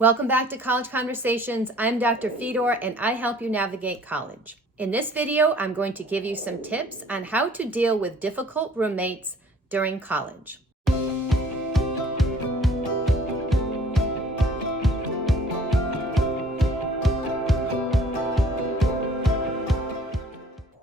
Welcome back to College Conversations. I'm Dr. Fedor and I help you navigate college. In this video, I'm going to give you some tips on how to deal with difficult roommates during college.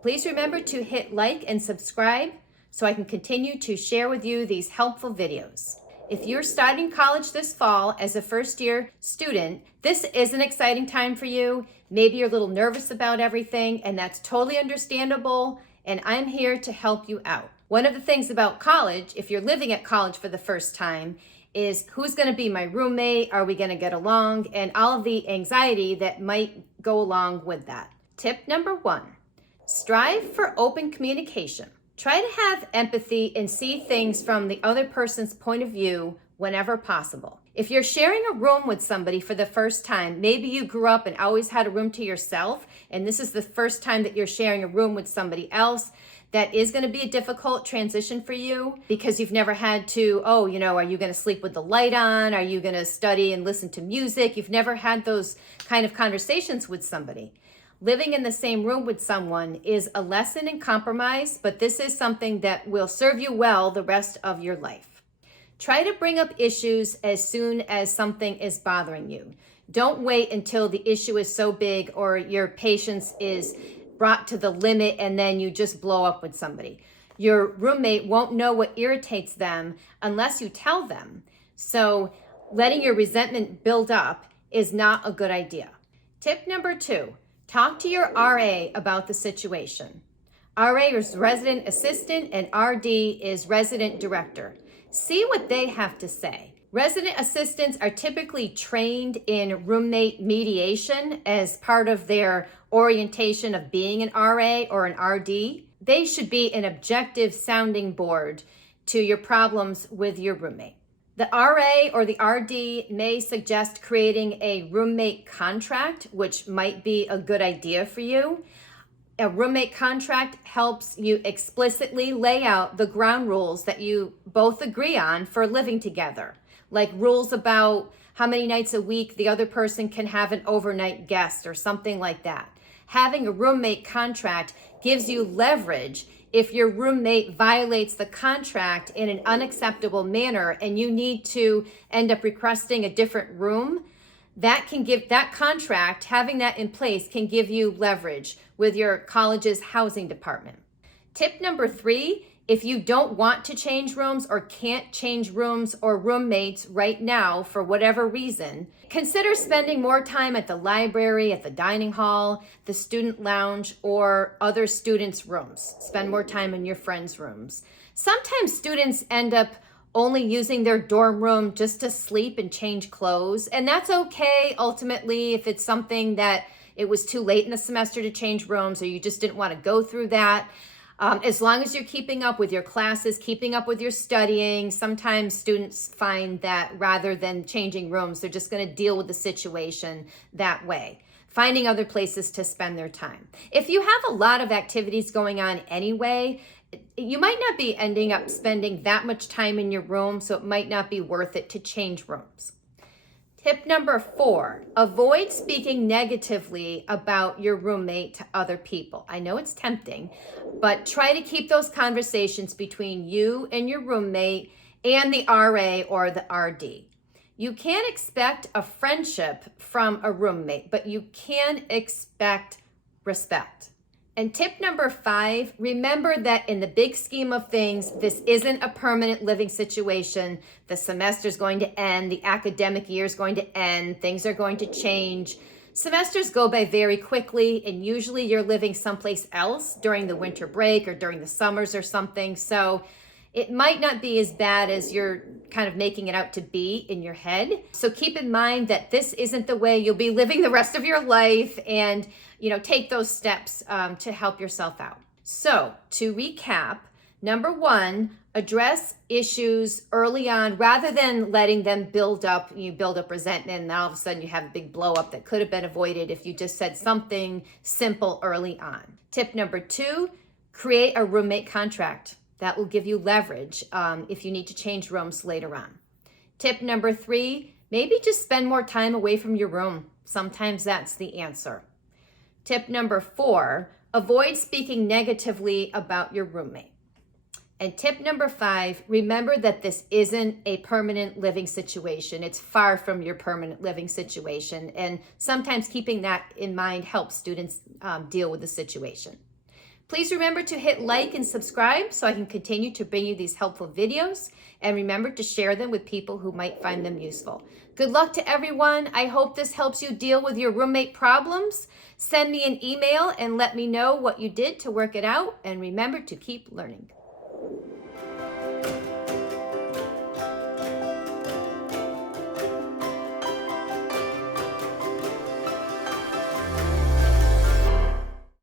Please remember to hit like and subscribe so I can continue to share with you these helpful videos. If you're starting college this fall as a first-year student, this is an exciting time for you. Maybe you're a little nervous about everything, and that's totally understandable, and I'm here to help you out. One of the things about college, if you're living at college for the first time, is who's going to be my roommate? Are we going to get along? And all of the anxiety that might go along with that. Tip number 1, strive for open communication. Try to have empathy and see things from the other person's point of view whenever possible. If you're sharing a room with somebody for the first time, maybe you grew up and always had a room to yourself, and this is the first time that you're sharing a room with somebody else, that is going to be a difficult transition for you because you've never had to, are you going to sleep with the light on? Are you going to study and listen to music? You've never had those kind of conversations with somebody. Living in the same room with someone is a lesson in compromise, but this is something that will serve you well the rest of your life. Try to bring up issues as soon as something is bothering you. Don't wait until the issue is so big or your patience is brought to the limit and then you just blow up with somebody. Your roommate won't know what irritates them unless you tell them. So letting your resentment build up is not a good idea. Tip number 2. Talk to your RA about the situation. RA is resident assistant and RD is resident director. See what they have to say. Resident assistants are typically trained in roommate mediation as part of their orientation of being an RA or an RD. They should be an objective sounding board to your problems with your roommate. The RA or the RD may suggest creating a roommate contract, which might be a good idea for you. A roommate contract helps you explicitly lay out the ground rules that you both agree on for living together, like rules about how many nights a week the other person can have an overnight guest or something like that. Having a roommate contract gives you leverage if your roommate violates the contract in an unacceptable manner and you need to end up requesting a different room, that contract, having that in place, can give you leverage with your college's housing department. Tip number 3, if you don't want to change rooms or can't change rooms or roommates right now for whatever reason, consider spending more time at the library, at the dining hall, the student lounge, or other students' rooms. Spend more time in your friends' rooms. Sometimes students end up only using their dorm room just to sleep and change clothes, and that's okay ultimately if it's something that it was too late in the semester to change rooms or you just didn't want to go through that. As long as you're keeping up with your classes, keeping up with your studying, sometimes students find that rather than changing rooms, they're just going to deal with the situation that way, finding other places to spend their time. If you have a lot of activities going on anyway, you might not be ending up spending that much time in your room, so it might not be worth it to change rooms. Tip number 4, avoid speaking negatively about your roommate to other people. I know it's tempting, but try to keep those conversations between you and your roommate and the RA or the RD. You can't expect a friendship from a roommate, but you can expect respect. And tip number 5, remember that in the big scheme of things, this isn't a permanent living situation. The semester's going to end, the academic year is going to end, things are going to change. Semesters go by very quickly, and usually you're living someplace else during the winter break or during the summers or something. So it might not be as bad as you're kind of making it out to be in your head. So keep in mind that this isn't the way you'll be living the rest of your life, and take those steps to help yourself out. So to recap, number 1, address issues early on rather than letting them build up. You build up resentment and all of a sudden you have a big blow up that could have been avoided if you just said something simple early on. Tip number 2, create a roommate contract. That will give you leverage if you need to change rooms later on. Tip number 3, Maybe just spend more time away from your room. Sometimes that's the answer. Tip number 4, avoid speaking negatively about your roommate. And tip number 5, remember that this isn't a permanent living situation. It's far from your permanent living situation. And sometimes keeping that in mind helps students deal with the situation. Please remember to hit like and subscribe so I can continue to bring you these helpful videos. And remember to share them with people who might find them useful. Good luck to everyone. I hope this helps you deal with your roommate problems. Send me an email and let me know what you did to work it out. And remember to keep learning.